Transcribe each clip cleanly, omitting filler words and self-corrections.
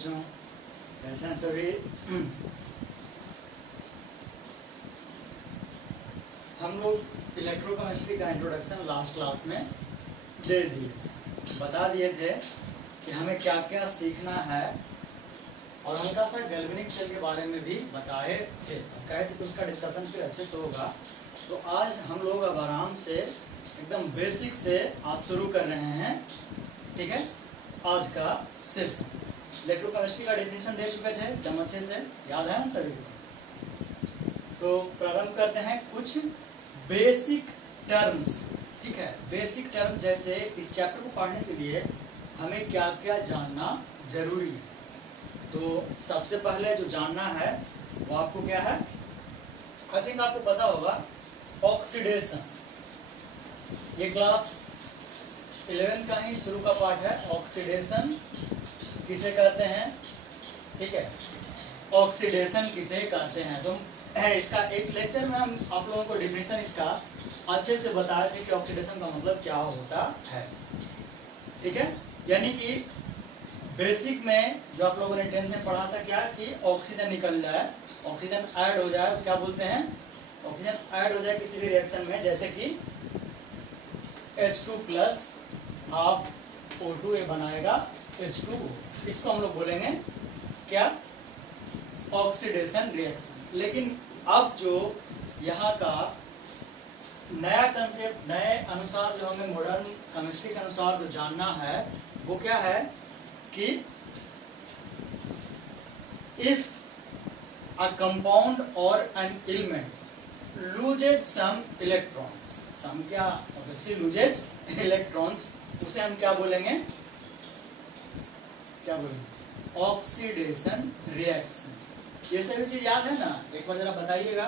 बच्चों, कैसे हैं सभी? हम लोग इलेक्ट्रोकेमिस्ट्री का इंट्रोडक्शन लास्ट क्लास में दे दिए, बता दिए थे कि हमें क्या क्या सीखना है और हल्का सा गैल्वेनिक सेल के बारे में भी बताए थे। कहे थे कि उसका डिस्कशन फिर अच्छे से होगा। तो आज हम लोग अब आराम से एकदम बेसिक से आज शुरू कर रहे हैं। ठीक है, आज का सेशन इलेक्ट्रोकेमिस्ट्री का डेफिनेशन दे चुके थे, एकदम अच्छे से याद है ना सभी को। तो प्रारंभ करते हैं कुछ बेसिक टर्म्स। ठीक है, बेसिक टर्म जैसे इस चैप्टर को पढ़ने के लिए हमें क्या क्या जानना जरूरी है। तो सबसे पहले जो जानना है वो आपको क्या है, आई थिंक आपको पता होगा, ऑक्सीडेशन। ये क्लास 11 का ही शुरू का पार्ट है। ऑक्सीडेशन किसे कहते हैं? ठीक है, ऑक्सीडेशन किसे कहते हैं? तो इसका एक लेक्चर में हम आप लोगों को डेफिनेशन इसका अच्छे से बताए थे कि ऑक्सीडेशन का मतलब क्या होता है। ठीक है, यानी कि बेसिक में जो आप लोगों ने 10th में पढ़ा था क्या, कि ऑक्सीजन निकल जाए, ऑक्सीजन ऐड हो जाए, क्या बोलते हैं, ऑक्सीजन ऐड हो जाए किसी भी रिएक्शन में, जैसे कि H2 प्लस हाफ O2 ये बनाएगा H2O। इसको हम लोग बोलेंगे क्या, ऑक्सीडेशन रिएक्शन। लेकिन अब जो यहाँ का नया कंसेप्ट, नए अनुसार जो हमें मॉडर्न केमिस्ट्री के अनुसार जो जानना है वो क्या है कि if a compound or an element loses some electrons, some क्या ऑब्वियसली लूजेज इलेक्ट्रॉन्स, उसे हम क्या बोलेंगे, क्या बोलेंगे, ऑक्सीडेशन रिएक्शन। ये सभी चीज याद है ना? एक बार जरा बताइएगा।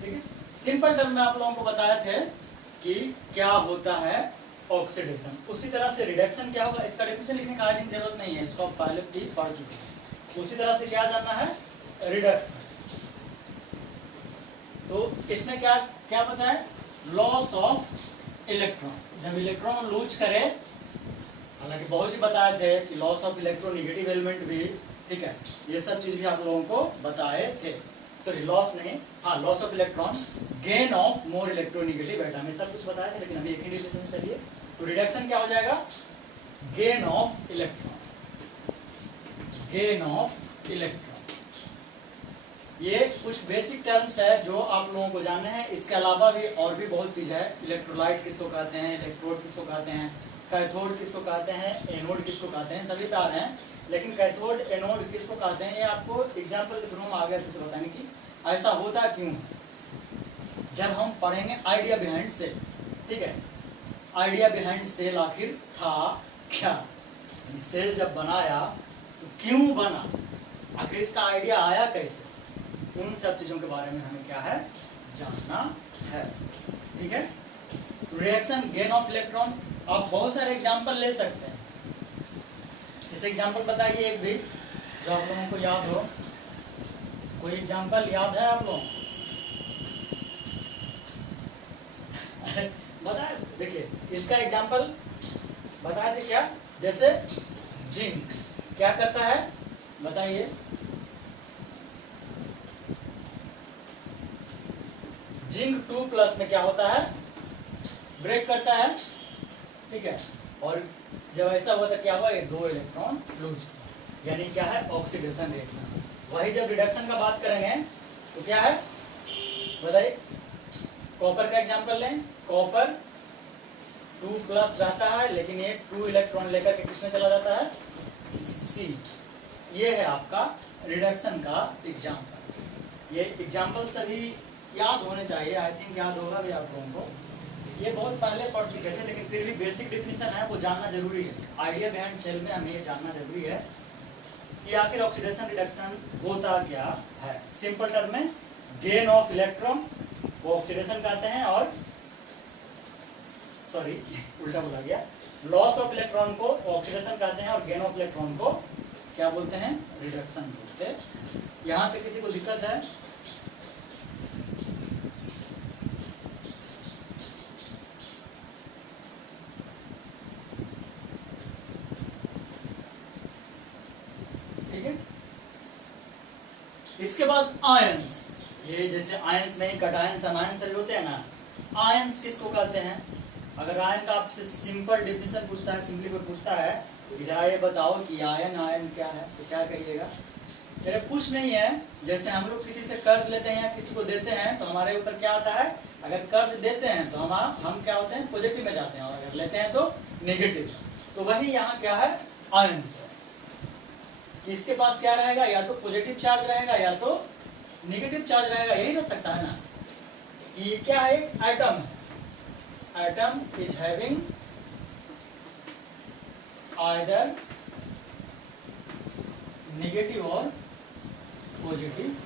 ठीक है, सिंपल टर्म में आप लोगों को बताए थे कि क्या होता है ऑक्सीडेशन। उसी तरह से रिडक्शन क्या होगा, इसका डेफिनेशन लिखने का आज जरूरत नहीं है, इसको आप पहले भी पढ़ चुके हैं। उसी तरह से क्या जानना है, रिडक्शन। तो इसमें क्या क्या पता है, लॉस ऑफ इलेक्ट्रॉन। जब इलेक्ट्रॉन लूज करे, हालांकि बहुत सी बताए थे कि loss of electron negative element भी, ठीक है, ये सब चीज भी आप लोगों को बताए थे। सॉरी लॉस नहीं, हाँ loss of electron, gain of more electronegative atom, ये सब कुछ बताए थे, लेकिन अभी एक ही डिफिनेशन से चलिए। तो रिडक्शन क्या हो जाएगा, gain of electron, gain of electron. ये कुछ बेसिक टर्म्स है जो आप लोगों को जानने हैं। इसके अलावा भी और भी बहुत चीज है। इलेक्ट्रोलाइट किसको कहते हैं, इलेक्ट्रोड किसको कहते हैं, कैथोड किसको कहते हैं, एनोड किसको कहते हैं, सभी तार हैं। लेकिन कैथोड एनोड किसको कहते हैं, ये आपको एग्जाम्पल के थ्रू में आगे अच्छे से बताने की ऐसा होता क्यों जब हम पढ़ेंगे आइडिया बिहाइंड सेल। ठीक है, आइडिया बिहाइंड सेल आखिर था क्या, सेल जब बनाया तो क्यों बना, आखिर इसका आइडिया आया कैसे, उन सब चीजों के बारे में हमें क्या है, जानना है। ठीक है, रिएक्शन गेन ऑफ इलेक्ट्रॉन, आप बहुत सारे एग्जांपल ले सकते हैं। इस एग्जांपल बताइए एक भी जो आप लोगों को याद हो, कोई एग्जांपल याद है आप लोगों को? बताए, देखिए इसका एग्जांपल बताए थे क्या, जैसे जिंक क्या करता है बताइए, जिंक 2 प्लस में क्या होता है, ब्रेक करता है। ठीक है, और जब ऐसा हुआ तो क्या हुआ, ये 2 इलेक्ट्रॉन लूज, यानी क्या है, ऑक्सीडेशन रिएक्शन। वही जब रिडक्शन का बात करेंगे तो क्या है बताइए, कॉपर का एग्जांपल लें, कॉपर 2 प्लस रहता है, लेकिन ये 2 इलेक्ट्रॉन लेकर के किसमें चला जाता है, सी। ये है आपका रिडक्शन का एग्जांपल। ये एग्जांपल सभी याद होने चाहिए, आई थिंक याद होगा भी आप लोगों को। ये बहुत पहले पढ़ चुके थे, लेकिन फिर भी बेसिक डेफिनेशन है वो जानना जरूरी है। आइडिया बिहाइंड सेल में हमें ये जानना जरूरी है कि आखिर ऑक्सीडेशन रिडक्शन होता क्या है। सिंपल टर्म में गेन ऑफ इलेक्ट्रॉन वो ऑक्सीडेशन कहते हैं, और सॉरी उल्टा बोला गया, लॉस ऑफ इलेक्ट्रॉन को ऑक्सीडेशन कहते हैं और गेन ऑफ इलेक्ट्रॉन को क्या बोलते हैं, रिडक्शन बोलते हैं। यहाँ पे किसी को दिक्कत है? इसके बाद आयंस, ये जैसे आयंस में कटायंस अनायंस सभी होते हैं ना, आयंस किसको कहते हैं? अगर आयन का आपसे सिंपल डिफिनेशन पूछता है, सिंपली कोई पूछता है कि जरा ये बताओ कि आयन आयन क्या है, तो क्या कहिएगा? मेरे कुछ नहीं है, जैसे हम लोग किसी से कर्ज लेते हैं या किसी को देते हैं तो हमारे ऊपर क्या आता है? अगर कर्ज देते हैं तो हम क्या होते हैं? पॉजिटिव में जाते हैं, और अगर लेते हैं तो नेगेटिव। तो वही यहाँ क्या है? आयंस है। कि इसके पास क्या रहेगा? या तो पॉजिटिव चार्ज रहेगा या तो नेगेटिव चार्ज रहेगा, यही हो सकता है ना। ये क्या है? एक एटम है, atom is having either negative और पॉजिटिव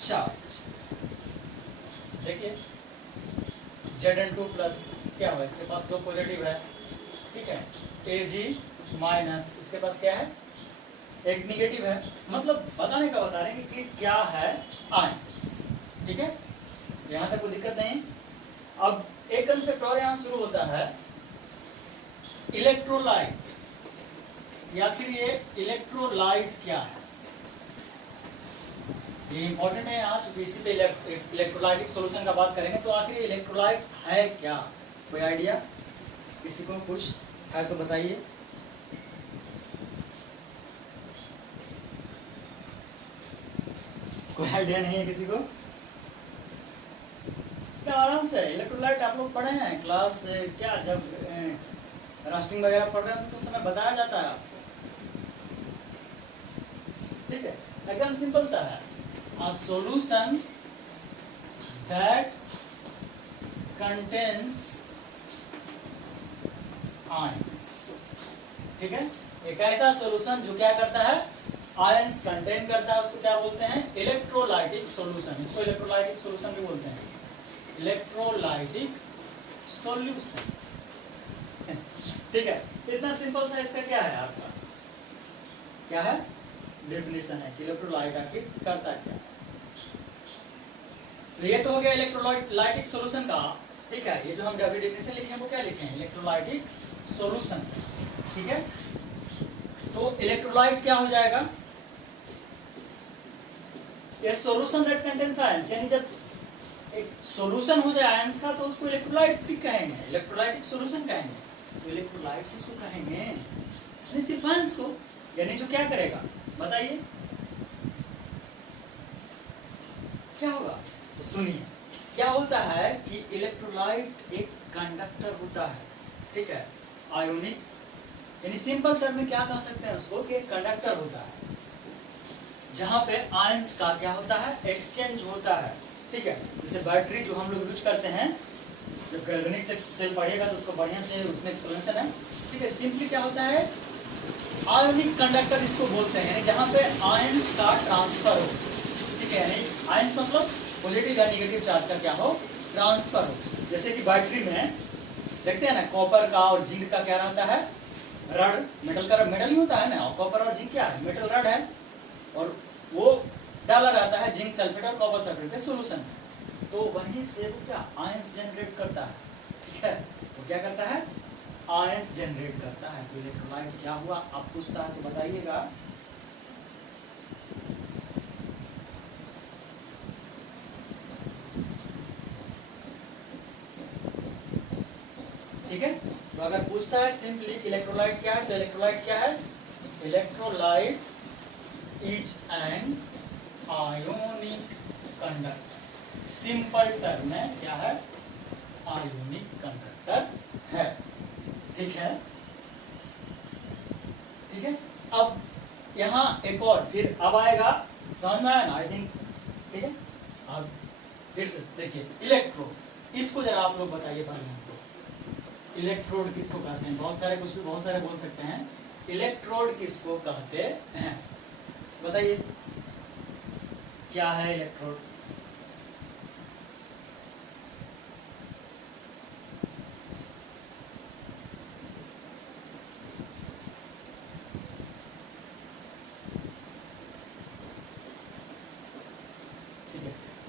चार्ज। देखिए Zn2 प्लस क्या हुआ? इसके पास दो पॉजिटिव है, ठीक है। Ag माइनस इसके पास क्या है? एक निगेटिव है। मतलब बताने का बता रहे हैं कि क्या है आयंस, ठीक है। यहाँ तक कोई दिक्कत नहीं। अब एक कंसेप्ट और यहाँ शुरू होता है, इलेक्ट्रोलाइट। आखिर ये इलेक्ट्रोलाइट क्या है? ये इंपॉर्टेंट है आज, इसी पे इलेक्ट्रोलाइटिक सॉल्यूशन का बात करेंगे। तो आखिर इलेक्ट्रोलाइट है क्या? कोई आइडिया किसी को? कुछ है तो बताइए। कोई आइडिया नहीं है किसी को? क्या आराम से इलेक्ट्रोलाइट आप लोग पढ़े हैं क्लास क्या, जब रास्टिंग वगैरह पढ़ रहे हैं तो उस समय बताया जाता है आपको, ठीक है। एकदम सिंपल सा है, a solution that contains ions, ठीक है। एक ऐसा सॉल्यूशन जो क्या करता है? आयंस कंटेन करता है, उसको क्या बोलते हैं? Electrolytic solution. इसको इलेक्ट्रोलाइटिक सॉल्यूशन भी बोलते हैं, इलेक्ट्रोलाइटिक सॉल्यूशन, ठीक है। इतना सिंपल सा इसका क्या है? आपका क्या है? डेफिनेशन है कि इलेक्ट्रोलाइट आखिर करता क्या है। तो ये तो हो गया इलेक्ट्रोलाइटिक सॉल्यूशन का, ठीक है। ये जो हम डब्ल्यू डेफिनेशन लिखे हैं वो क्या लिखे हैं? इलेक्ट्रोलाइटिक सॉल्यूशन, ठीक है। तो इलेक्ट्रोलाइट क्या हो जाएगा? ये सॉल्यूशन दैट कंटेन्स आयंस, यानी जब एक सॉल्यूशन हो जाए आयंस का तो उसको इलेक्ट्रोलाइट भी कहेंगे, इलेक्ट्रोलाइटिक सॉल्यूशन कहेंगे। तो इलेक्ट्रोलाइट किसको कहेंगे? नहीं सिर्फ आयंस को, यानी जो क्या करेगा बताइए क्या होगा? तो सुनिए क्या होता है कि इलेक्ट्रोलाइट एक कंडक्टर होता है, ठीक है। आयोनिक, यानी सिंपल टर्म में क्या कह सकते हैं उसको? कि एक कंडक्टर होता है जहां पे आयंस का क्या होता है? एक्सचेंज होता है, ठीक है। जैसे बैटरी जो हम लोग यूज करते हैं, जब गैल्वेनिक सेल पढ़िएगा तो उसको बढ़िया से उसमें एक्सप्लेनेशन है, ठीक है। सिंपली क्या होता है? आयोनिक कंडक्टर इसको बोलते हैं, यानी जहां पे आयंस का ट्रांसफर हो, ठीक है। यानी आयंस मतलब पॉजिटिव या नेगेटिव चार्ज का क्या हो? ट्रांसफर हो। जैसे कि बैटरी में देखते हैं ना, कॉपर का और जिंक का क्या रहता है? रड, मेटल का मेटल ही होता है ना, और कॉपर और जिंक क्या है? मेटल रड है, और वो डाला रहता है जिंक सल्फेट और कॉपर सल्फेट के सॉल्यूशन में। तो वहीं से वो क्या आयंस जनरेट करता है, ठीक है। वो क्या करता है? आयंस जनरेट करता है। तो इलेक्ट्रोलाइट क्या हुआ? आप पूछता है तो बताइएगा। ठीक है। तो अगर पूछता है सिंपली इलेक्ट्रोलाइट क्या है, तो इलेक्ट्रोलाइट क्या है? Electrolyte is an ionic conductor. Simple term में क्या है? आयोनिक कंडक्टर है, ठीक है। ठीक है। अब यहाँ एक और फिर अब आएगा, समझ में आया ना? आई थिंक, ठीक है। अब फिर से देखिए इलेक्ट्रोड, इसको जरा आप लोग बताइए पहले हमको, इलेक्ट्रोड किसको कहते हैं? बहुत सारे, कुछ भी बहुत सारे बोल सकते हैं। इलेक्ट्रोड किसको कहते हैं बताइए, क्या है इलेक्ट्रोड?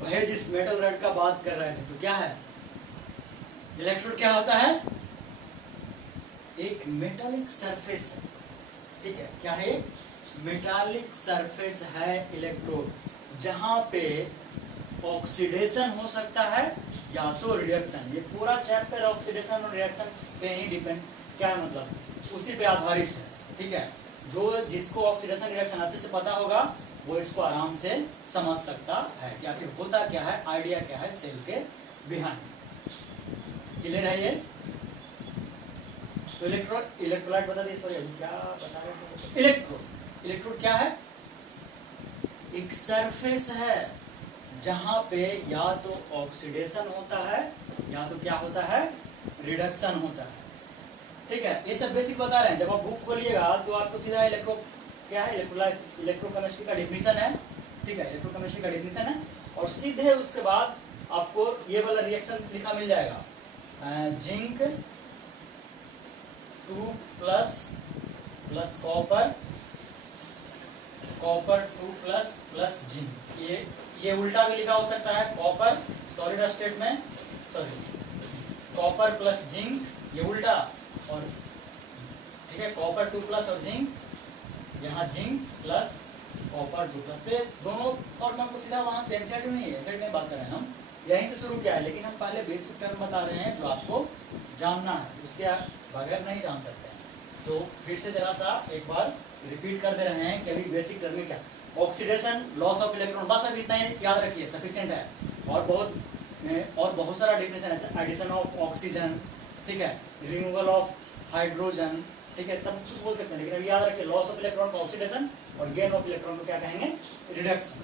वह जिस मेटल रड का बात कर रहे थे, तो क्या है इलेक्ट्रोड? क्या होता है? एक मेटालिक सरफेस है, ठीक है। क्या है? मेटालिक सरफेस है इलेक्ट्रोड। जहां पे ऑक्सीडेशन हो सकता है या तो रिडक्शन। ये पूरा चैप्टर ऑक्सीडेशन और रिएक्शन पे ही डिपेंड, क्या है मतलब उसी पे आधारित है, ठीक है। जो जिसको ऑक्सीडेशन रिएक्शन अच्छे से पता होगा वो इसको आराम से समझ सकता है कि आखिर होता क्या है, आइडिया क्या है सेल के बिहाइंड। क्लियर है ये? तो इलेक्ट्रोलाइट बता दिए, सॉरी अभी क्या बता रहे थे? इलेक्ट्रोड क्या है? एक सरफेस है जहां पे या तो ऑक्सीडेशन होता है या तो क्या होता है, रिडक्शन होता है, ठीक है। ये सब बेसिक बता रहे हैं। जब आप बुक खोलिएगा तो आपको सीधा क्या है, इलेक्ट्रोकेमिस्ट्री का डेफिनेशन है, ठीक है, इलेक्ट्रोकेमिस्ट्री का डेफिनेशन है, और सीधे उसके बाद आपको ये वाला रिएक्शन लिखा मिल जाएगा, zinc 2 plus copper 2 plus zinc. ये उल्टा भी लिखा हो सकता है, कॉपर सॉलिड स्टेट में, कॉपर प्लस जिंक, ये उल्टा, और ठीक है कॉपर 2 प्लस और जिंक, यहाँ जिंक प्लस कॉपर 2 प्लस। तो दोनों फॉर्मूला को सीधा वहां से एनसीईआरटी में नहीं बात कर रहे हैं, हम यहीं से शुरू किया है, लेकिन हम पहले बेसिक टर्म बता रहे हैं जो आपको जानना है, उसके बगैर नहीं जान सकते हैं। तो फिर से जरा सा एक बार रिपीट कर दे रहे हैं कि अभी बेसिक टर्म में क्या, ऑक्सीडेशन, लॉस ऑफ इलेक्ट्रॉन, बस अभी इतना ही याद रखिए, सफिशिएंट है। और बहुत सारा डेफिनेशन है, एडिशन ऑफ ऑक्सीजन, ठीक है, रिमूवल ऑफ हाइड्रोजन, ठीक है, सब कुछ बोल सकते हैं, लेकिन अभी याद रखिए लॉस ऑफ इलेक्ट्रॉन को ऑक्सीडेशन और गेन ऑफ इलेक्ट्रॉन को क्या कहेंगे, रिडक्शन।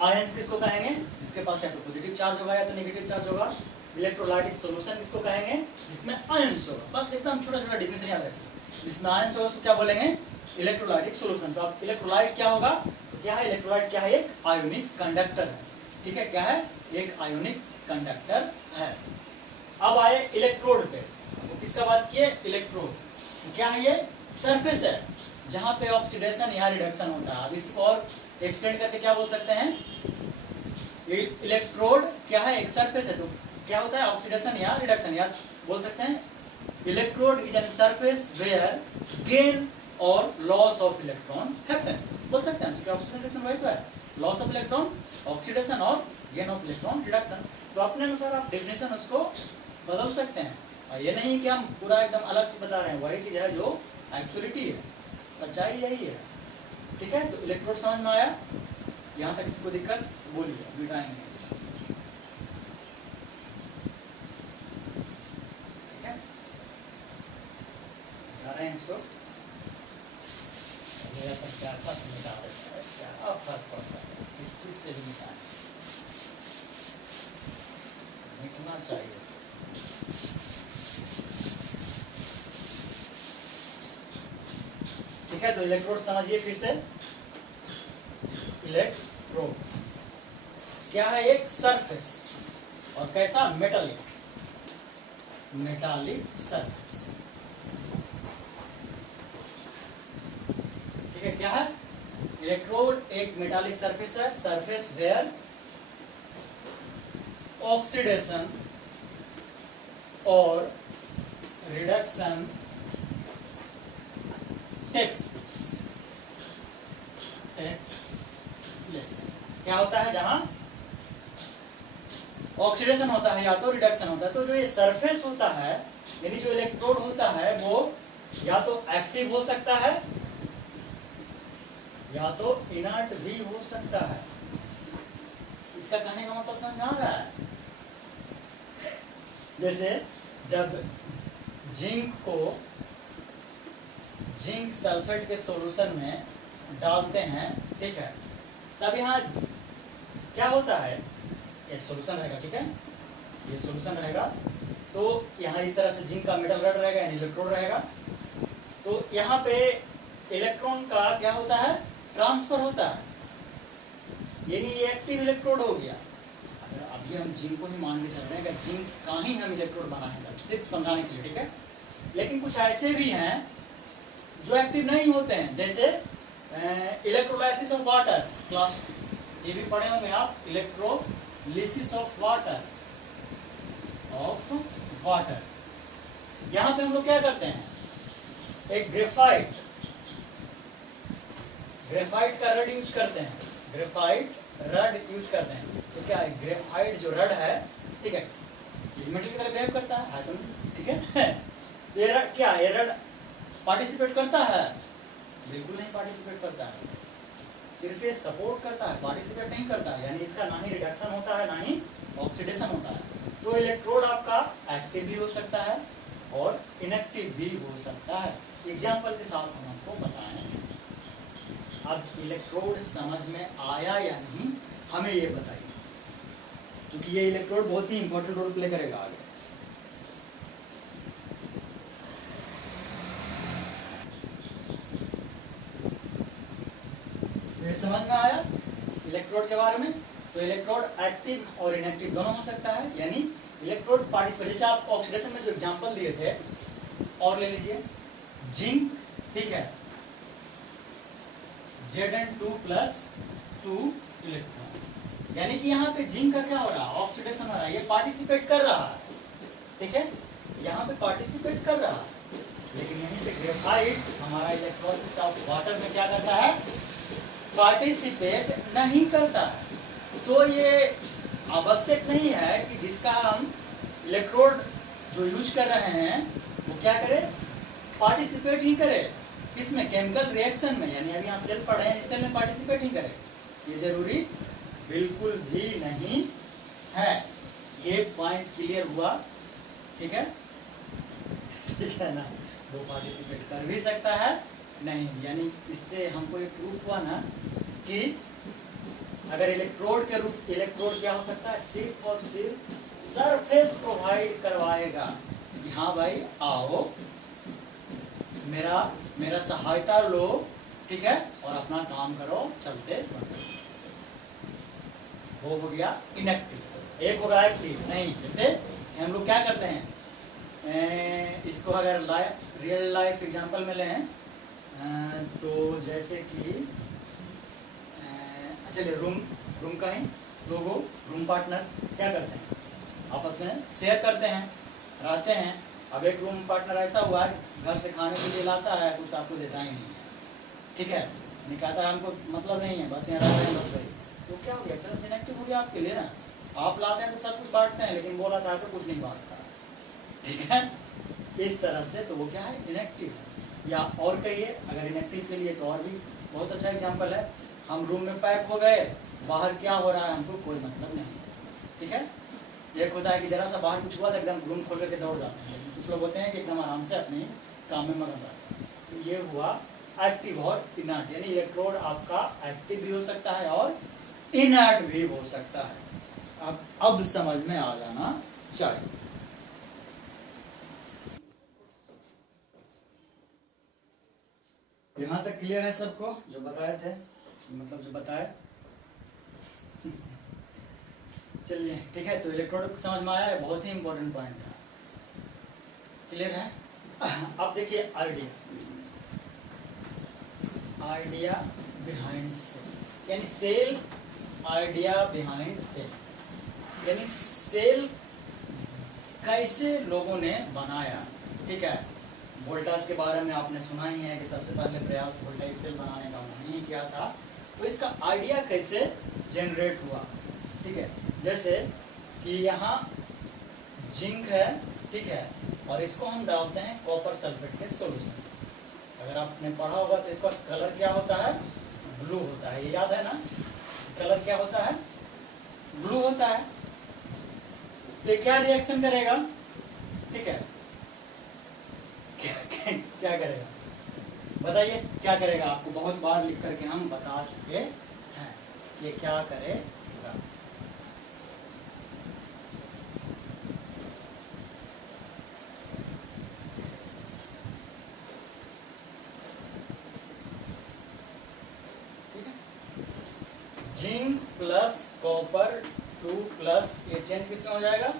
आयंस किसको कहेंगे, जिसके पास या तो पॉजिटिव चार्ज होगा या तो नेगेटिव चार्ज होगा। इलेक्ट्रोलाइटिक सॉल्यूशन किसको कहेंगे, जिसमें आयंस होगा। बस एकदम छोटा छोटा डिफिनेशन याद रखिए, जिसमें आयंस होगा उसको क्या बोलेंगे, इलेक्ट्रोलाइटिक सॉल्यूशन। तो अब इलेक्ट्रोलाइट क्या होगा, तो क्या है इलेक्ट्रोलाइट, क्या है, एक आयोनिक कंडक्टर है, ठीक है, क्या है, एक आयोनिक कंडक्टर है। अब आए इलेक्ट्रोड पे, तो किसका बात किए, इलेक्ट्रोड, क्या है, ये सरफेस है जहां पे ऑक्सीडेशन या रिडक्शन होता है। अब इसको और एक्सटेंड करके क्या बोल सकते हैं, इलेक्ट्रोड क्या है, एक सरफेस है, तो क्या होता है, ऑक्सीडेशन या रिडक्शन, या बोल सकते हैं electrode is an surface where gain और लॉस ऑफ इलेक्ट्रॉन हैपेंस, बोल सकते हैं। ऑक्सीडेशन रिडक्शन वही तो है, लॉस ऑफ इलेक्ट्रॉन ऑक्सीडेशन और गेन ऑफ इलेक्ट्रॉन रिडक्शन। तो अपने अनुसार आप डेफिनेशन उसको बदल सकते हैं, और ये नहीं कि हम पूरा एकदम अलग चीज बता रहे हैं, वही चीज है जो एक्चुअलिटी है, सच्चाई यही है, ठीक है। तो इलेक्ट्रोड समझ में आया, यहाँ तक किसी को दिक्कत तो बोलिए, मिटाएंगे इसको, ठीक है, बता रहे हैं इसको, मेरा सब क्या फर्स्ट मिटा देता है, क्या फर्क पड़ता है, किस चीज से भी मिटाएं, मिटना चाहिए इसे। ठीक है, तो इलेक्ट्रोड समझिए फिर से, इलेक्ट्रोड क्या है, एक सरफेस, और कैसा, मेटालिक सरफेस, ठीक है, क्या है, इलेक्ट्रोड एक मेटालिक सरफेस है, सरफेस वेयर ऑक्सीडेशन और रिडक्शन टेक्स प्लेस। क्या होता है, जहां ऑक्सीडेशन होता है या तो रिडक्शन होता है। तो जो ये सरफेस होता है, यानी जो इलेक्ट्रोड होता है, वो या तो एक्टिव हो सकता है या तो इनर्ट भी हो सकता है। इसका कहने का मतलब समझ आ रहा है, जैसे जब जिंक सल्फेट के सॉल्यूशन में डालते हैं, ठीक है, तब यहाँ क्या होता है, ये सॉल्यूशन रहेगा, ठीक है, ये सॉल्यूशन रहेगा, तो यहाँ इस तरह से जिंक का मेटल रड रहेगा, यानी इलेक्ट्रोड रहेगा। तो यहाँ पे इलेक्ट्रॉन का क्या होता है, ट्रांसफर होता है, यानी ये एक्टिव इलेक्ट्रोड हो गया। अगर अभी हम जिंक को ही मान के चल रहे हैं, अगर जिंक का ही हम इलेक्ट्रोड बनाए तब, सिर्फ समझाने के लिए, ठीक है। लेकिन कुछ ऐसे भी हैं जो एक्टिव नहीं होते हैं, जैसे इलेक्ट्रोलाइसिस ऑफ वाटर, क्लास ये भी पढ़े होंगे आप, इलेक्ट्रोलिसिस ऑफ वाटर, यहाँ पे हम लोग क्या करते हैं, एक ग्रेफाइट का रड यूज करते हैं, ग्रेफाइट रड यूज करते हैं। तो क्या है, ग्रेफाइट जो रड है, ठीक है, मेटल की तरह बिहेव करता है, ठीक है। ये रड क्या है, ये रड पार्टिसिपेट करता है? बिल्कुल नहीं पार्टिसिपेट करता है, सिर्फ ये सपोर्ट करता है, पार्टिसिपेट नहीं करता है। यानी इसका ना ही रिडक्शन होता है ना ही ऑक्सीडेशन होता है। तो इलेक्ट्रोड आपका एक्टिव भी हो सकता है और इनएक्टिव भी हो सकता है। एग्जाम्पल के साथ हम आपको बताएं। अब इलेक्ट्रोड समझ में आया या नहीं, हमें ये बताइए, क्योंकि ये इलेक्ट्रोड बहुत ही इंपॉर्टेंट रोल प्ले करेगा आगे। ये समझ में आया इलेक्ट्रोड के बारे में? तो इलेक्ट्रोड एक्टिव और इनएक्टिव दोनों हो सकता है। यानी इलेक्ट्रोड पार्टिसिपेट, जैसे आप ऑक्सीडेशन में जो एग्जांपल दिए थे, और ले लीजिए जिंक, ठीक है, Zn2+2 इलेक्ट्रॉन। यानी कि यहाँ पे जिंक का क्या हो रहा है, ऑक्सीडेशन हो रहा है, ये पार्टिसिपेट कर रहा है, ठीक है, यहाँ पे पार्टिसिपेट कर रहा है। लेकिन यहीं पे ग्रेफाइट हमारा इलेक्ट्रोलिसिस ऑफ वाटर में क्या करता है, पार्टिसिपेट नहीं करता है। तो ये आवश्यक नहीं है कि जिसका हम इलेक्ट्रोड जो यूज कर रहे हैं वो क्या करे, पार्टिसिपेट ही करे। किसमें, केमिकल रिएक्शन में। यानी अभी यहाँ सेल पढ़ रहे हैं, इस सेल में पार्टिसिपेट ही करे, ये जरूरी बिल्कुल भी नहीं है। ये पॉइंट क्लियर हुआ, ठीक है, ठीक है ना। वो पार्टिसिपेट कर भी सकता है नहीं। यानी इससे हमको ये प्रूफ हुआ ना कि अगर इलेक्ट्रोड के रूप, इलेक्ट्रोड क्या हो सकता है, सिर्फ और सिर्फ सरफेस प्रोवाइड करवाएगा कि हाँ भाई आओ, मेरा सहायता लो, ठीक है, और अपना काम करो, चलते बढ़ो। वो हो गया इनएक्टिव। एक होगा एक्टिव, नहीं, जैसे हम लोग क्या करते हैं, इसको अगर रियल लाइफ एग्जांपल में लें, तो जैसे कि चलिए रूम का ही दो गो रूम पार्टनर क्या करते हैं, आपस में शेयर करते हैं, रहते हैं। अब एक रूम पार्टनर ऐसा हुआ है, घर से खाने के लिए लाता है, कुछ आपको देता ही नहीं है, ठीक है, निकालता है, हमको मतलब नहीं है, बस यहाँ रहते हैं, बस वही। तो क्या हो गया, एक तरह से इनएक्टिव हो गया आपके लिए ना। आप लाते हैं तो सब कुछ बांटते हैं, लेकिन वो लाता है तो कुछ नहीं बांटता, ठीक है, इस तरह से। तो वो क्या है, इनएक्टिव है। या और कहिए, अगर इनएक्टिव के लिए तो और भी बहुत अच्छा एग्जाम्पल है, हम रूम में पैक हो गए, बाहर क्या हो रहा है हमको कोई मतलब नहीं, ठीक है। एक होता है कि जरा सा बाहर कुछ हुआ तो एकदम रूम खोल करके दौड़ जाते हैं, लेकिन कुछ लोग होते हैं कि एकदम आराम से अपने काम में मगन रहते हैं। तो ये हुआ एक्टिव और इनर्ट। यानी इलेक्ट्रोड आपका एक्टिव भी हो सकता है और इनर्ट भी हो सकता है। अब समझ में आ जाना चाहिए। यहाँ तक क्लियर है सबको जो बताए थे, मतलब जो बताए, चलिए ठीक है। तो इलेक्ट्रोड समझ में आया, बहुत ही इंपॉर्टेंट पॉइंट था, क्लियर है। अब देखिए आइडिया बिहाइंड सेल, यानी सेल आइडिया बिहाइंड सेल, यानी सेल कैसे लोगों ने बनाया, ठीक है। वोल्टास के बारे में आपने सुना ही है कि सबसे पहले प्रयास वोल्टाइक सेल बनाने का उन्होंने ही किया था। तो इसका आइडिया कैसे जनरेट हुआ, ठीक है। जैसे कि यहाँ जिंक है, ठीक है, और इसको हम डालते हैं कॉपर सल्फेट के सॉल्यूशन। अगर आपने पढ़ा होगा तो इसका कलर क्या होता है, ब्लू होता है, ये याद है ना। कलर क्या होता है, ब्लू होता है। तो क्या रिएक्शन करेगा, ठीक है, क्या करेगा बताइए, क्या करेगा। आपको बहुत बार लिख करके हम बता चुके हैं ये क्या करेगा। जिंक प्लस कॉपर 2 प्लस, ये चेंज किसमें हो जाएगा,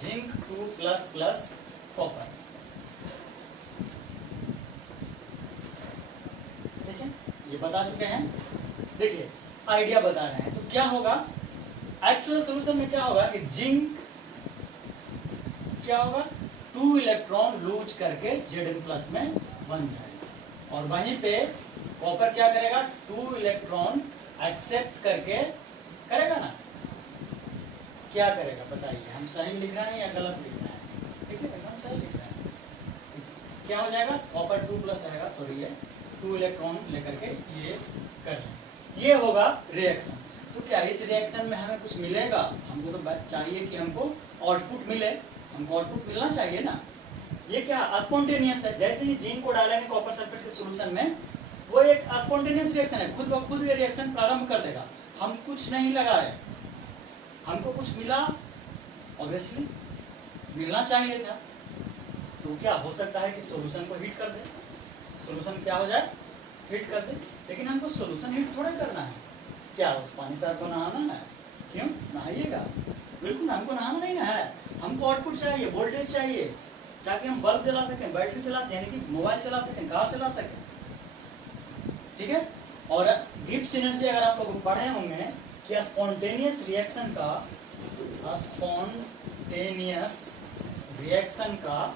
जिंक 2 प्लस प्लस कॉपर, ठीक है, ये बता चुके हैं। देखिए आइडिया बता रहे हैं, तो क्या होगा एक्चुअल सोल्यूशन में, क्या होगा कि जिंक क्या होगा, 2 इलेक्ट्रॉन लूज करके Zn प्लस में बन जाएगा, और वहीं पे कॉपर क्या करेगा, 2 इलेक्ट्रॉन एक्सेप्ट करके करेगा ना, क्या करेगा बताइए, हम सही लिख रहे हैं या गलत लिख रहे हैं? ठीक है, एकदम सही लिख रहे हैं। क्या हो जाएगा, कॉपर 2 प्लस रहेगा, सॉरी ये 2 इलेक्ट्रॉन लेकर के ये कर लें, ये होगा रिएक्शन। तो क्या इस रिएक्शन में हमें कुछ मिलेगा? हमको तो चाहिए कि हमको आउटपुट मिले, हमको आउटपुट मिलना चाहिए ना। ये क्या स्पॉन्टेनियस है, जैसे ही जिंक को डालेंगे कॉपर सल्फेट के सॉल्यूशन में, वो एक स्पॉन्टेनियस रिएक्शन है, खुद ब खुद ये रिएक्शन प्रारंभ कर देगा, हम कुछ नहीं लगाए, हमको कुछ मिला, ऑब्वियसली मिलना चाहिए था। तो क्या हो सकता है कि सॉल्यूशन को हीट कर दे, सॉल्यूशन क्या हो जाए, हीट कर दे, लेकिन हमको सॉल्यूशन हीट थोड़ा करना है, क्या उस पानी से आपको नहाना है? क्यों नहाइएगा? बिल्कुल हमको नहाना नहीं ना है, हमको आउटपुट चाहिए, वोल्टेज चाहिए, ताकि हम बल्ब जला सकें, बैटरी चला सकें, यानी कि मोबाइल चला सकें, कार चला सकें। ठीक है, और गिब्स एनर्जी अगर आप लोग पढ़े होंगे कि स्पॉन्टेनियस रिएक्शन का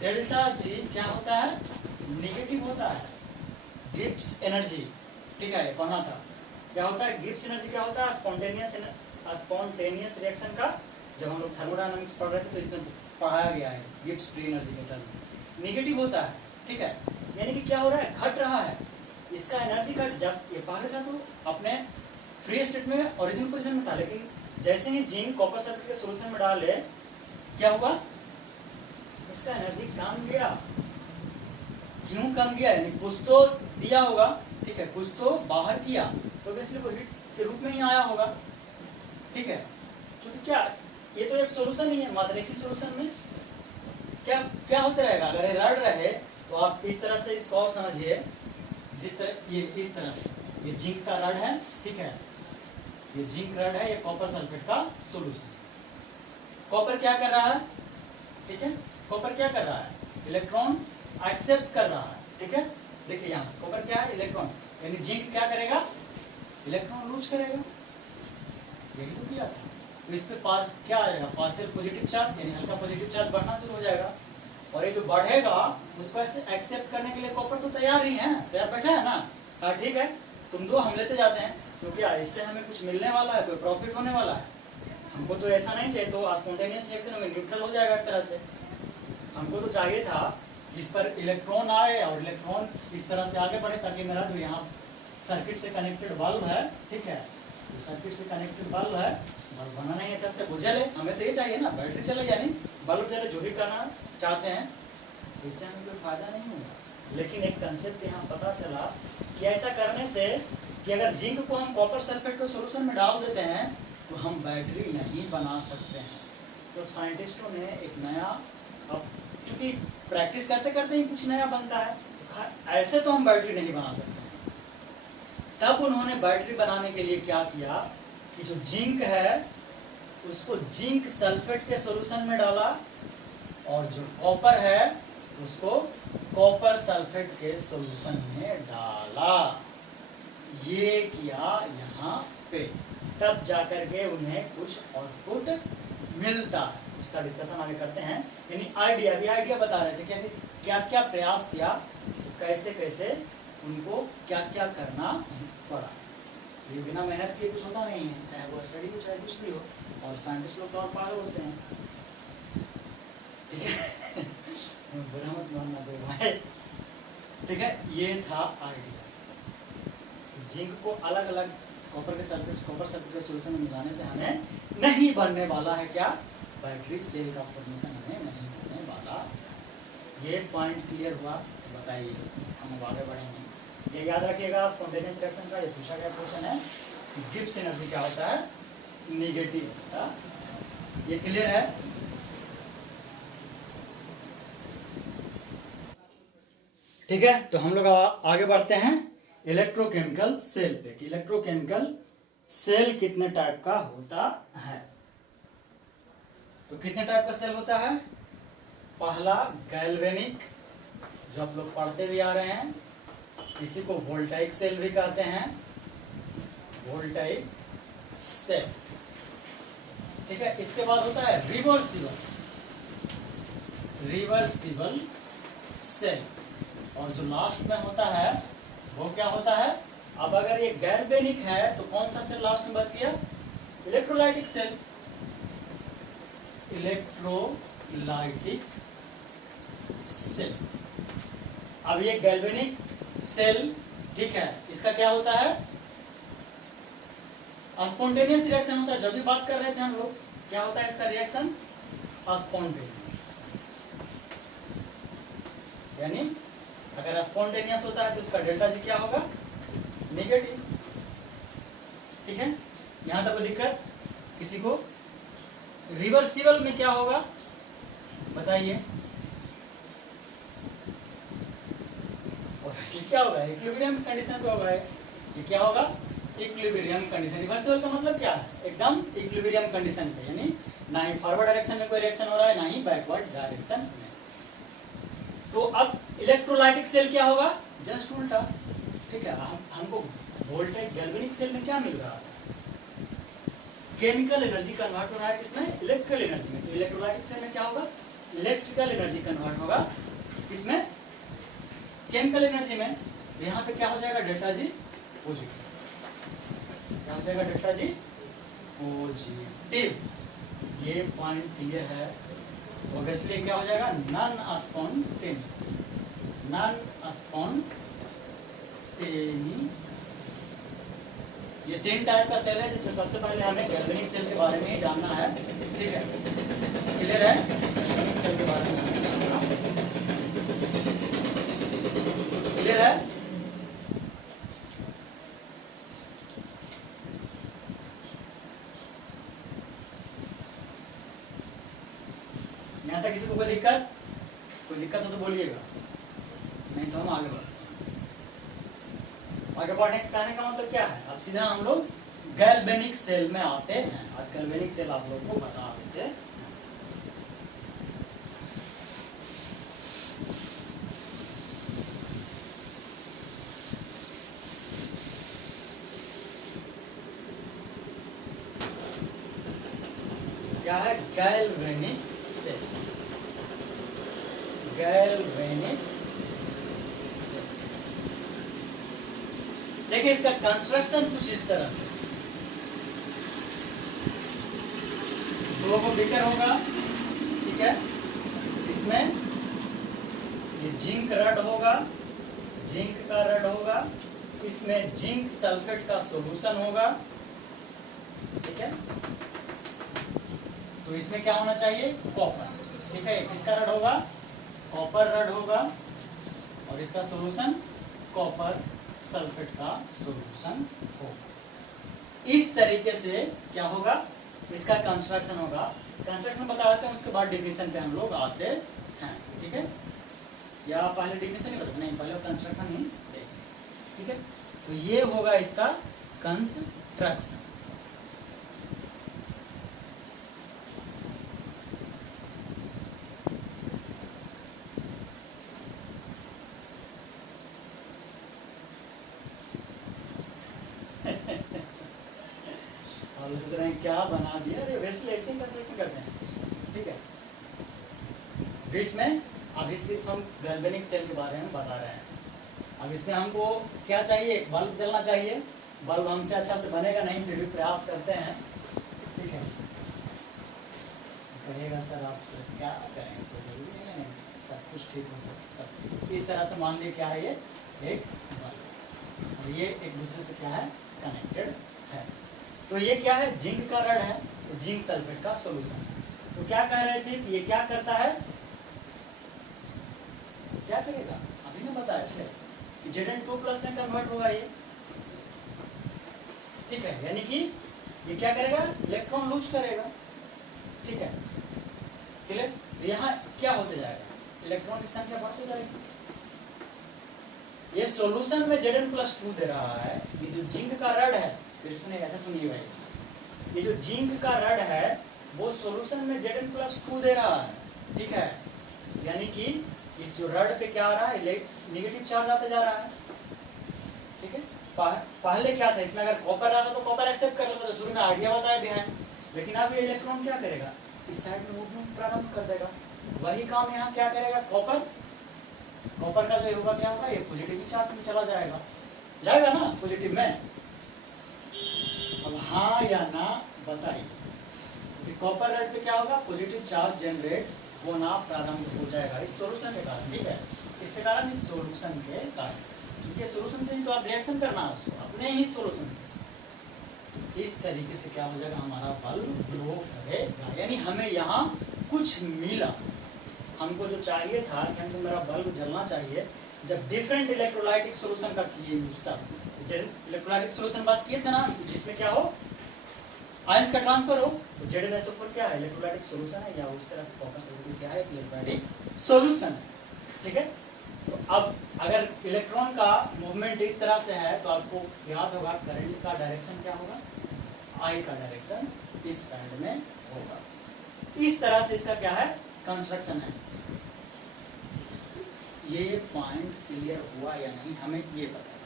डेल्टा जी क्या होता है, निगेटिव होता है, गिब्स एनर्जी। ठीक है, पढ़ना था, क्या होता है गिब्स एनर्जी, क्या होता है स्पॉन्टेनियस रिएक्शन का, जब हम लोग थर्मोडायनामिक्स पढ़ रहे थे तो इसमें पढ़ाया गया है, गिब्स फ्री एनर्जी के टर्म निगेटिव होता है। ठीक है, यानी कि क्या हो रहा है, घट रहा है, इसका एनर्जी घट, जब ये पहले था तो अपने फ्री स्टेट में ओरिजिनल पोजीशन में था, लेकिन जैसे ही जिंक कॉपर सल्फेट के सॉल्यूशन में डाले, क्या हुआ, इसका एनर्जी कम गया। क्यों कम गया, यानी कुछ तो दिया होगा, ठीक है, कुछ तो बाहर किया, तो इसलिए वो हीट के रूप में ही आया होगा। ठीक है, क्योंकि क्या ये तो एक सॉल्यूशन ही है, मात्र एक ही सॉल्यूशन में क्या क्या होता रहेगा, अगर ये रड रहे तो आप इस तरह से इसको और समझिए, जिस तरह ये इस तरह से ये जिंक का रड है, ठीक है, ये जिंक रड है, ये कॉपर सल्फेट का सॉल्यूशन। कॉपर क्या कर रहा है, ठीक है, कॉपर क्या कर रहा है, इलेक्ट्रॉन एक्सेप्ट कर रहा है। ठीक है, देखिए यहाँ कॉपर क्या है, इलेक्ट्रॉन, यानी जिंक क्या करेगा, इलेक्ट्रॉन लूज करेगा, यही तो किया था। तो इस पे क्या आएगा, पार्शियल पॉजिटिव चार्ज, यानी हल्का पॉजिटिव चार्ज बढ़ना शुरू हो जाएगा, और ये जो बढ़ेगा उसको ऐसे एक्सेप्ट करने के लिए कॉपर तो तैयार ही है, तैयार बैठा है ना, हाँ ठीक है, तुम दो हम लेते जाते हैं, तो क्या इससे हमें कुछ मिलने वाला है, कोई प्रॉफिट होने वाला है? हमको तो ऐसा नहीं चाहिए, तो स्पॉन्टेनियस रिएक्शन में न्यूट्रल हो जाएगा एक तरह से। हमको तो चाहिए था कि इस पर इलेक्ट्रॉन आए और इलेक्ट्रॉन इस तरह से आगे बढ़े, ताकि मेरा जो यहाँ सर्किट से कनेक्टेड बल्ब है, ठीक है, तो सर्किट से कनेक्टेड बल्ब है, बल्ब बनाना ही अच्छा से वो जले, हमें तो ये चाहिए ना, बैटरी चले यानी बल्ब जले, जो भी करना चाहते हैं, इससे हमें कोई फायदा नहीं होगा। लेकिन एक कंसेप्ट यहाँ पता चला कि ऐसा करने से कि अगर जिंक को हम कॉपर सल्फेट के सॉल्यूशन में डाल देते हैं तो हम बैटरी नहीं बना सकते हैं। तो साइंटिस्टों ने एक नया, अब चूंकि प्रैक्टिस करते करते ही कुछ नया बनता है, ऐसे तो हम बैटरी नहीं बना सकते हैं। तब उन्होंने बैटरी बनाने के लिए क्या किया कि जो जिंक है उसको जिंक सल्फेट के सॉल्यूशन में डाला, और जो कॉपर है उसको कॉपर सल्फेट के सॉल्यूशन में डाला, ये किया यहाँ पे, तब जाकर के उन्हें कुछ आउटपुट मिलता है। इसका डिस्कशन आगे करते हैं। यानी आइडिया बता रहे थे कि क्या क्या प्रयास किया, कैसे कैसे उनको क्या क्या करना पड़ा। ये बिना मेहनत के कुछ होता नहीं है, चाहे वो स्टडी हो चाहे कुछ भी हो, और साइंटिस्ट लोग तो और पागल होते हैं। ठीक है, बुरा मत मानना दो भाई। ठीक है, ये था आइडिया। जिंक को अलग अलग कॉपर सल्फेट के सॉल्यूशन में मिलाने से हमें नहीं बनने वाला है क्या, बैटरी सेल का फॉर्मेशन हमें नहीं होने वाला। ये पॉइंट क्लियर हुआ? तो बताइए, हम आगे बढ़ेंगे। ये याद रखिएगा, स्पॉन्टेनियस रिएक्शन का ये पूछा गया क्वेश्चन है, गिब्स एनर्जी क्या होता है, निगेटिव होता है। ये क्लियर है? ठीक है, तो हम लोग आगे बढ़ते हैं इलेक्ट्रोकेमिकल सेल पे, कि इलेक्ट्रोकेमिकल सेल कितने टाइप का होता है। तो कितने टाइप का सेल होता है? पहला गैल्वेनिक, जो आप लोग पढ़ते भी आ रहे हैं, इसी को वोल्टाइक सेल भी कहते हैं, वोल्टाइक सेल। ठीक है, इसके बाद होता है रिवर्सिबल सेल, और जो लास्ट में होता है वो क्या होता है, अब अगर ये गैल्वेनिक है तो कौन सा सेल लास्ट में बच गया? Electrolytic cell. Electrolytic cell. अब ये गैल्वेनिक सेल, ठीक है, इसका क्या होता है? स्पॉन्टेनियस रिएक्शन होता है। जब भी बात कर रहे थे हम लोग, क्या होता है इसका रिएक्शन? स्पॉन्टेनियस। यानी अगर स्पॉन्टेनियस होता है तो इसका डेल्टा जी क्या होगा? नेगेटिव। ठीक है, यहां तक कोई दिक्कत किसी को? रिवर्सिबल में क्या होगा बताइए? और क्या होगा? इक्विलिब्रियम कंडीशन पे होगा। ये क्या होगा? Equilibrium condition. रिवर्सिबल का मतलब क्या है? एकदम इक्विलिब्रियम कंडीशन पे, यानी ना ही फॉरवर्ड डायरेक्शन में कोई रिएक्शन हो रहा है, ना ही बैकवर्ड डायरेक्शन में। तो अब इलेक्ट्रोलाइटिक सेल क्या होगा? जस्ट उल्टा। ठीक है, हमको वोल्टेज गैल्वेनिक सेल में क्या मिल रहा है? केमिकल एनर्जी कन्वर्ट हो रहा है इसमें इलेक्ट्रिकल एनर्जी में। तो इलेक्ट्रोलाइटिक सेल में क्या होगा? इलेक्ट्रिकल एनर्जी कन्वर्ट होगा इसमें केमिकल एनर्जी में। यहाँ पे क्या हो जाएगा? Delta G positive. क्या हो जाएगा? Delta G positive. ये पॉइंट क्लियर है? तो ऑब्वियसली क्या हो जाएगा? Non spontaneous. Non spontaneous. ये 3 टाइप का सेल है, जिसमें सबसे पहले हमें गैल्वेनिक सेल के बारे में ही जानना है। ठीक है, क्लियर है? गैल्वेनिक सेल के बारे में जानना क्लियर है? यहाँ तक किसी को कोई दिक्कत? कोई दिक्कत हो तो बोलिएगा, नहीं तो हम आगे बढ़ते। आगे बढ़ने के कहने का मतलब क्या है? अब सीधा हम लोग गैल्वेनिक सेल में आते हैं। आज गैल्वेनिक सेल आप लोग को बता देते हैं। क्या है गैल्वेनिक सेल? गैल्वेनिक सेल, देखिए इसका कंस्ट्रक्शन कुछ इस तरह से। दो को बीकर होगा, ठीक है, इसमें ये जिंक रड होगा, जिंक का रड होगा, इसमें जिंक सल्फेट का सॉल्यूशन होगा। ठीक है, तो इसमें क्या होना चाहिए? कॉपर। ठीक है, किसका रड होगा? कॉपर रड होगा, और इसका सॉल्यूशन कॉपर सल्फेट का सॉल्यूशन होगा। इस तरीके से क्या होगा? इसका कंस्ट्रक्शन होगा। कंस्ट्रक्शन बता देते हैं, उसके बाद डिफिनेशन पे हम लोग आते हैं। ठीक है, या पहले डिफिनेशन ही बताते? नहीं, पहले कंस्ट्रक्शन ही देखें। ठीक है, तो ये होगा इसका कंस्ट्रक्शन। और सोच रहे हैं क्या बना दिया? अरे वैसे ऐसे ही कंस्ट्रक्शन करते हैं। ठीक है, बीच में अभी सिर्फ हम गैल्वेनिक सेल के बारे में बता रहे हैं। अब इसमें हमको क्या चाहिए? बल्ब जलना चाहिए। बल्ब हमसे अच्छा से बनेगा नहीं, फिर भी प्रयास करते हैं। ठीक है, कहिएगा सर आप सर क्या करेंगे? तो जरूरी नहीं है सब कुछ ठीक हो तो सब इस तरह से मान लीजिए। क्या है ये? एक बल्ब, और ये एक दूसरे से क्या है? कनेक्टेड है। तो ये क्या है? जिंक का रड है, तो जिंक सल्फेट का सॉल्यूशन है। तो क्या कह रहे थे कि ये क्या करता है? क्या करेगा? अभी ना बताया थे कि Zn2+ में कन्वर्ट होगा ये। ठीक है, यानी कि ये क्या करेगा? इलेक्ट्रॉन लूज करेगा। ठीक है, क्लियर? यहाँ क्या होते जाएगा? इलेक्ट्रॉन की संख्या बढ़ती जाएगी। ये सॉल्यूशन में Zn+2 दे रहा है। ये जो जिंक का रड है, फिर सुनिए, ऐसा सुनिए भाई, ये जो जिंक का रड है वो सॉल्यूशन में Zn+2 दे रहा है। ठीक है, यानी कि इस जो रड पे क्या आ रहा है? नेगेटिव चार्ज आता जा रहा है। ठीक है, पहले क्या था? इसमें अगर कॉपर आता तो कॉपर एक्सेप्ट कर लेता, तो शुरू में आइडिया बताया बिहाइंड। लेकिन अब ये इलेक्ट्रॉन क्या करेगा? इस साइड में मूवमेंट प्रारंभ कर देगा। वही काम यहाँ क्या करेगा? कॉपर का जो होगा क्या होगा? ये पॉजिटिव चार्ज में चला जाएगा। जाएगा ना पॉजिटिव में। अब हाँ या ना बताइए कि कॉपर रेड पे क्या होगा, पॉजिटिव चार्ज जनरेट होना प्रारंभ हो जाएगा इस सॉल्यूशन के कारण। ठीक है, इसके कारण, इस सॉल्यूशन के कारण, क्योंकि सॉल्यूशन से ही तो आप रिएक्शन करना है उसको, अपने ही सॉल्यूशन से। इस तरीके से क्या हो जाएगा, हमारा बल्ब ग्लो करेगा। यानी हमें यहाँ कुछ मिला, हमको जो चाहिए था कि हमको मेरा बल्ब जलना चाहिए। जब डिफरेंट इलेक्ट्रोलाइटिक सॉल्यूशन का किए यूज था, इलेक्ट्रोलाइटिक सॉल्यूशन बात किए थे ना, जिसमें क्या हो, आयंस का ट्रांसफर हो, तो ZnSO4 क्या है, इलेक्ट्रोलाइटिक सॉल्यूशन है, या उस तरह से कॉपर सल्फेट क्या है, इलेक्ट्रोलाइटिक सॉल्यूशन है। ठीक है, तो अब अगर इलेक्ट्रॉन का मूवमेंट इस तरह से है तो आपको याद होगा करंट का डायरेक्शन क्या होगा, आई का डायरेक्शन इस साइड में होगा। इस तरह से इसका क्या है, कंस्ट्रक्शन है। ये पॉइंट क्लियर हुआ या नहीं, हमें ये पता है।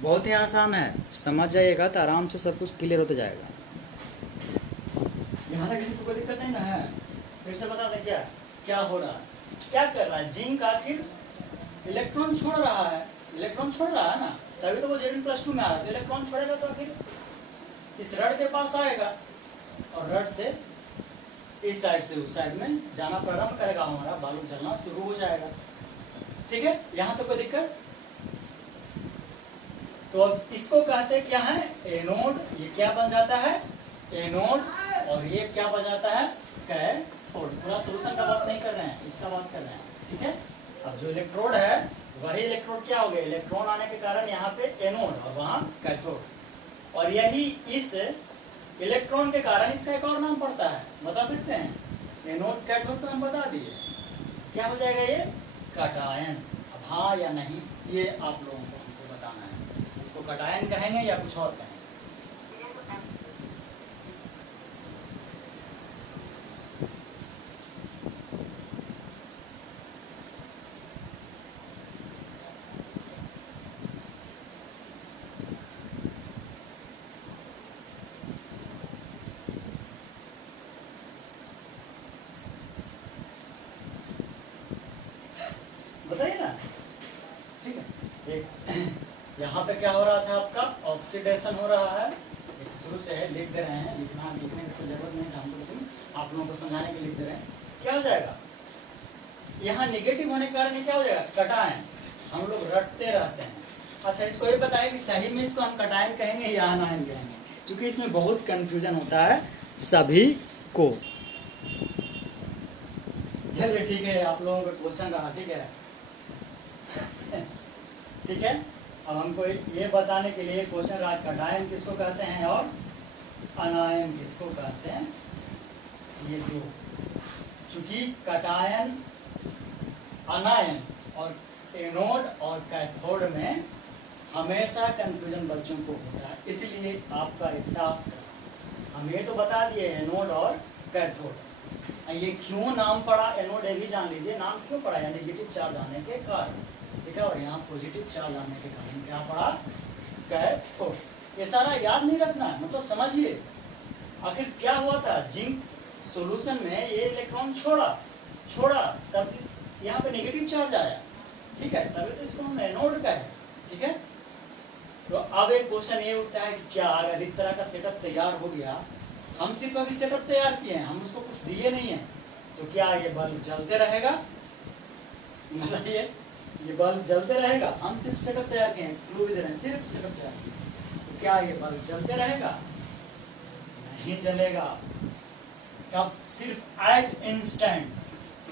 बहुत ही आसान है, समझ जाइएगा तो आराम से सब कुछ क्लियर होता जाएगा। यहाँ तक किसी को कोई दिक्कत नहीं ना है। फिर से बता दें क्या क्या हो रहा है, क्या कर रहा है। जिंक आखिर इलेक्ट्रॉन छोड़ रहा है, इलेक्ट्रॉन छोड़ रहा है ना, तभी तो वो Zn+2 में आ रहा है। तो इलेक्ट्रॉन छोड़ेगा तो आखिर इस रड के पास आएगा और रड से इस साइड से उस साइड में जाना प्रारंभ करेगा, हमारा बालू जलना शुरू हो जाएगा। ठीक है, यहाँ तो कोई दिक्कत। तो अब इसको कहते हैं क्या है, एनोड। ये क्या बन जाता है, एनोड, और ये क्या बन जाता है, कैथोड। पूरा सॉल्यूशन का बात नहीं कर रहे हैं, इसका बात कर रहे हैं। ठीक है, अब जो इलेक्ट्रोड है वही इलेक्ट्रोड क्या हो गया, इलेक्ट्रॉन आने के कारण यहाँ पे एनोड और वहाँ कैथोड। और यही इस इलेक्ट्रॉन के कारण इसका एक और नाम पड़ता है, बता सकते हैं, एनोड कैथोड तो हम बता दिए। क्या हो जाएगा ये, कैटायन। अब हाँ या नहीं ये आप लोगों को हमको बताना है, इसको कैटायन कहेंगे या कुछ और कहेंगे। बताइए ना। ठीक है, एक यहाँ पे क्या हो रहा था, आपका ऑक्सीडेशन हो रहा है। एक शुरू से है, लिख दे रहे हैं, लिखने की कोई जरूरत नहीं था हमको, लेकिन आप लोगों को समझाने के लिए लिख दे रहे हैं। क्या हो जाएगा, यहाँ निगेटिव होने के कारण क्या हो जाएगा, कैटायन। हम लोग रटते रहते हैं। अच्छा, इसको ये बताया कि सही में इसको हम कैटायन कहेंगे या आनायन कहेंगे, क्योंकि इसमें बहुत कंफ्यूजन होता है सभी को। चलिए ठीक है, आप लोगों का क्वेश्चन रहा। ठीक है ठीक है, अब हमको ये बताने के लिए क्वेश्चन रहा, कैटायन किसको कहते हैं और अनायन किसको कहते हैं। ये दो, चूंकि कैटायन, अनायन और एनोड और कैथोड में हमेशा कंफ्यूजन बच्चों को होता है, इसलिए आपका एक टास्क है। हम ये तो बता दिए एनोड और कैथोड, ये क्यों नाम पड़ा एनोड, ये भी जान लीजिए नाम क्यों पड़ा, यानी नेगेटिव चार्ज आने के कारण। ठीक है, और यहाँ पॉजिटिव चार्ज आने के कारण क्या पड़ा, कैथोड। ये सारा याद नहीं रखना है, मतलब समझिए आखिर क्या हुआ था। जिंक सॉल्यूशन में ये इलेक्ट्रॉन छोड़ा तब यहाँ पे नेगेटिव चार्ज आया। ठीक है, तभी तो इसको हम एनोड कहे। ठीक है, तो अब एक क्वेश्चन ये उठता है कि क्या अगर इस तरह का सेटअप तैयार हो गया, हम सिर्फ अभी सेटअप तैयार किए हैं, हम उसको कुछ दिए नहीं है, तो क्या ये बल्ब जलते रहेगा, बताइए, ये बल्ब जलते रहेगा। हम सिर्फ सेटअप तैयार किए हैं, क्लू भी दे रहे हैं, सिर्फ सेटअप तैयार किए, तो क्या ये बल्ब जलते रहेगा, नहीं जलेगा। कब, सिर्फ एट इंस्टेंट,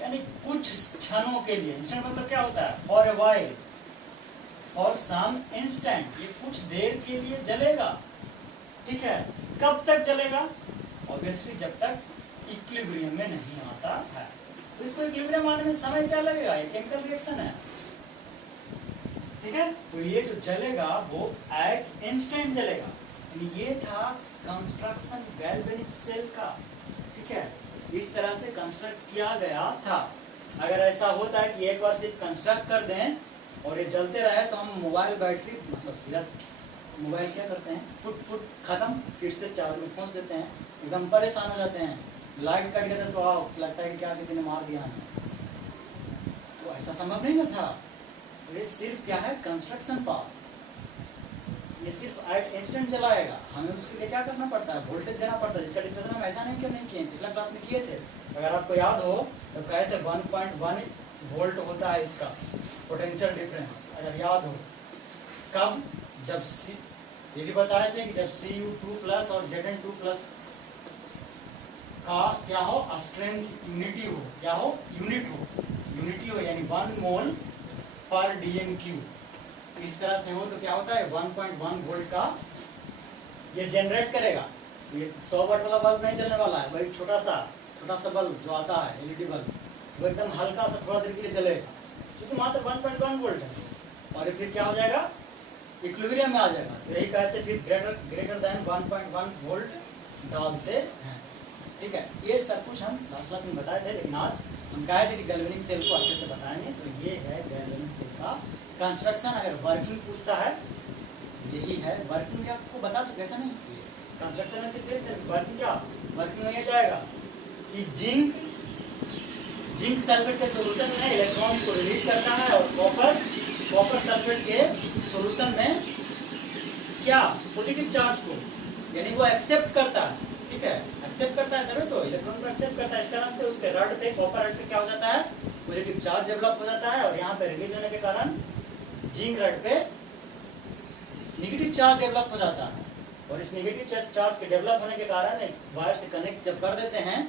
यानी कुछ क्षणों के लिए। इंस्टेंट मतलब क्या होता है, for a while, for some instant, ये कुछ देर के लिए जलेगा। ठीक है, कब तक जलेगा, ऑब्वियसली जब तक इक्विलिब्रियम में नहीं आता है। तो इसको इक्विलिब्रियम आने में समय क्या लगेगा, ये केमिकल रिएक्शन है। ठीक है, तो ये जो जलेगा वो एट इंस्टेंट जलेगा। यानी ये था कंस्ट्रक्शन गैल्वेनिक सेल का। ठीक है, इस तरह से कंस्ट्रक्ट किया गया था। अगर ऐसा होता है कि एक बार सिर्फ कंस्ट्रक्ट कर दें और ये जलते रहे, तो हम मोबाइल बैटरी, मतलब सीधा मोबाइल क्या करते हैं, पुट खत्म, फिर से चार्ज में पहुंच देते हैं, एकदम परेशान हो जाते हैं। लाइट कट गया तो लगता है कि क्या किसी ने मार दिया हमें, तो ऐसा संभव नहीं ना था। तो ये सिर्फ क्या है, कंस्ट्रक्शन पावर, ये सिर्फ एट इंस्टेंट चलाएगा। हमें उसके लिए क्या करना पड़ता है, वोल्टेज देना पड़ता है, जिसका डिस्कशन हम ऐसा नहीं किए, पिछला क्लास में किए थे। अगर आपको याद हो तो कहे थे 1.1 वोल्ट होता है इसका पोटेंशियल डिफरेंस, अगर याद हो। कब, जब ये भी बताए थे कि जब Cu2+ और Zn2+ का क्या हो, स्ट्रेंथ यूनिटी हो, क्या हो, यूनिटी हो, यानी 1 मोल पर dm3। इस तरह से हो तो क्या होता है, 1.1 वोल्ट का ये जनरेट करेगा। ये 100 वाट वाला बल्ब नहीं चलने वाला है, वही छोटा सा बल्ब जो आता है एलईडी बल्ब, वो एकदम हल्का सा थोड़ा देर के लिए चलेगा, क्योंकि मात्र 1.1 वोल्ट है। और फिर क्या हो जाएगा, इक्विलिब्रियम में आ जाएगा। तो यही कहते फिर ग्रेटर देन 1.1 वोल्ट डालते हैं। ठीक है, ये सब कुछ हम लास्ट क्लास में बताए थे, लेकिन आज हम कहे थे कि गैल्वेनिक सेल को अच्छे से बताएंगे। तो ये है गैल्वेनिक सेल का कंस्ट्रक्शन। अगर वर्किंग पूछता है, यही है वर्किंग, आपको बता चुके, ऐसा नहीं कंस्ट्रक्शन में सिर्फ वर्किंग, क्या वर्किंग में जाएगा कि जिंक सल्फेट के सॉल्यूशन में इलेक्ट्रॉन्स को रिलीज करता है, और कॉपर सल्फेट के सॉल्यूशन में क्या, पॉजिटिव चार्ज को, यानी वो एक्सेप्ट करता है। ठीक है, एक्सेप्ट करता है तभी तो इलेक्ट्रॉन को एक्सेप्ट करता है। इस कारण से उसके रड पे, कॉपर रड पे क्या हो जाता है, पॉजिटिव चार्ज डेवलप हो जाता है, और यहाँ पे रिलीज होने के कारण जिंक रड पे नेगेटिव चार्ज डेवलप हो जाता है। और इस नेगेटिव चार्ज के डेवलप होने के कारण एक वायर से कनेक्ट जब कर देते हैं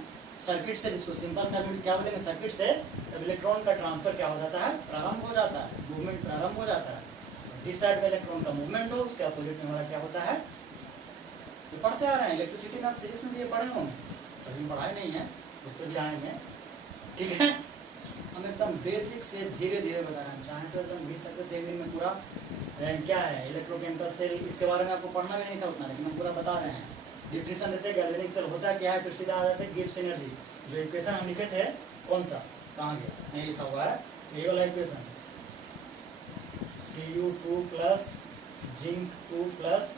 सर्किट से, जिसको सिंपल सर्किट क्या बोलेंगे, सर्किट से, तब इलेक्ट्रॉन का ट्रांसफर क्या हो जाता है, प्रारंभ हो जाता है, मूवमेंट प्रारंभ हो जाता है। जिस साइड में इलेक्ट्रॉन का मूवमेंट हो, उसके अपोजिट में हमारा क्या होता है, ये पढ़ते आ रहे हैं इलेक्ट्रिसिटी में, फिजिक्स में भी ये पढ़े होंगे, कभी पढ़ाए नहीं है, उस पर भी आएंगे। ठीक है, हम एकदम बेसिक से धीरे धीरे बता रहे हैं, चाहे तो एकदम 20 सेकंड एक दिन में पूरा क्या है इलेक्ट्रोकेमिकल सेल, इसके बारे में आपको पढ़ना भी नहीं था उतना, लेकिन हम पूरा बता रहे हैं। डिफिनेशन देते हैं गैल्वेनिक सेल होता क्या है, फिर सीधा आ जाते हैं गिब्स एनर्जी। जो इक्वेशन हम लिखे थे, कौन सा, कहाँ गया, नहीं लिखा हुआ है, ये वाला इक्वेशन, Cu2+ Zn2+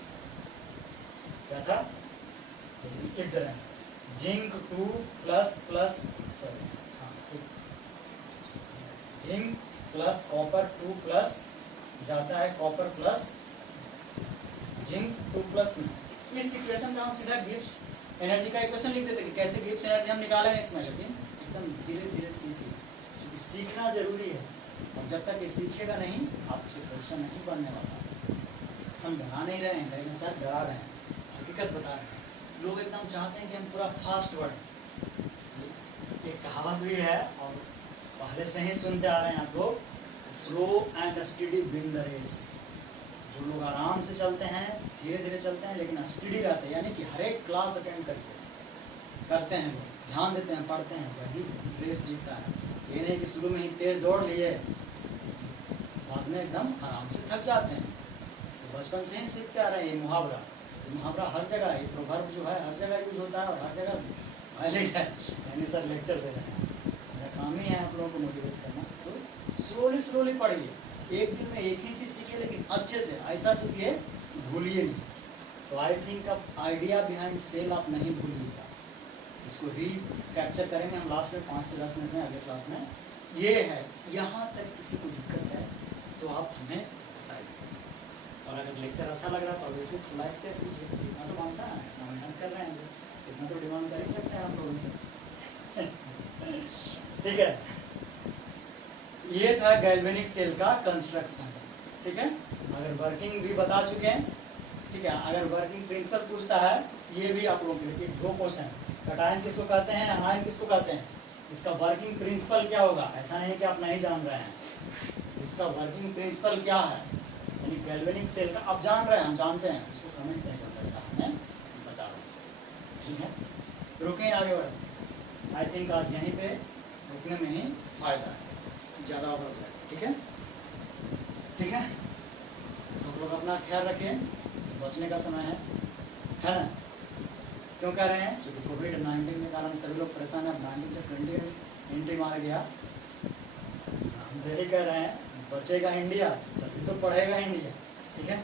क्या था, इधर है Zn2++ sorry, zinc plus copper 2+ जाता है कॉपर प्लस जिंक 2+ में। इस इक्वेशन का हम सीधा गिब्स एनर्जी का इक्वेशन लिख देते कि कैसे गिब्स एनर्जी हम निकालेंगे इसमें, लेकिन एकदम धीरे धीरे सीखिए, क्योंकि सीखना जरूरी है। और जब तक ये सीखेगा नहीं, आपसे क्वेश्चन नहीं बनने वाला। हम डरा नहीं रहे हैं, लेकिन सर डरा रहे हैं, हकीकत बता रहे हैं। लोग एकदम चाहते हैं कि हम पूरा फास्ट बढ़ें। एक कहावत भी है, और पहले से ही सुनते आ रहे हैं आप लोग, slow and steady win the race. जो लोग आराम से चलते हैं, धीरे धीरे चलते हैं, लेकिन स्टडी रहते हैं, यानी कि हर एक क्लास अटेंड करते हैं, लोग ध्यान देते हैं, पढ़ते हैं, वही रेस जीतता है। ये नहीं कि शुरू में ही तेज दौड़ लिए, बाद में एकदम आराम से थक जाते हैं। तो बचपन से ही सीखते आ रहे हैं। ये मुहावरा हर जगह, ये प्रोवर्ब जो है हर जगह यूज होता है, और हर जगह वैलिड है। यानी सर लेक्चर दे रहे हैं, काम ही है आप लोगों को मोटिवेट करना। तो स्लोली पढ़िए, एक दिन में एक ही चीज़ सीखिए, लेकिन अच्छे से, ऐसा सीखिए भूलिए नहीं। तो आई थिंक अब आइडिया बिहाइंड सेल आप नहीं भूलिएगा, इसको कैप्चर करेंगे हम लास्ट में 5 से 10 मिनट में, अगले क्लास में। ये है, यहाँ तक किसी को दिक्कत है तो आप हमें बताइए। और अगर लेक्चर अच्छा लग रहा है तो वैसे इसको लाइक शेयर कीजिए। इतना तो मानता है, इतना मेहनत कर रहे हैं, इतना तो डिमांड कर ही सकते हैं आप लोगों से। ठीक है, ये था गैल्वेनिक सेल का कंस्ट्रक्शन। ठीक है, अगर वर्किंग भी बता चुके हैं। ठीक है, अगर वर्किंग प्रिंसिपल पूछता है, ये भी आप लोगों के लिए 2 क्वेश्चन, कटायन किसको कहते हैं, अनायन किसको कहते हैं, इसका वर्किंग प्रिंसिपल क्या होगा। ऐसा नहीं कि आप नहीं जान रहे हैं, इसका वर्किंग प्रिंसिपल क्या है, यानी गैल्वेनिक सेल का आप जान रहे हैं, हम जानते हैं, इसको कमेंट नहीं कर पड़ेगा, हमें बता दो। ठीक है, रुकें, आगे बढ़ें। आई थिंक आज यहीं पे रुकने में ही फायदा है, ज़्यादा ओवर जाए। ठीक है, ठीक है, तो लोग अपना ख्याल रखें, बचने का समय है ना। क्यों कह रहे हैं, क्योंकि कोविड-19 के कारण सभी लोग परेशान हैं। 19 से 20 एंट्री मार गया, हम यही कह रहे हैं, बचेगा इंडिया तभी तो पढ़ेगा इंडिया। ठीक है,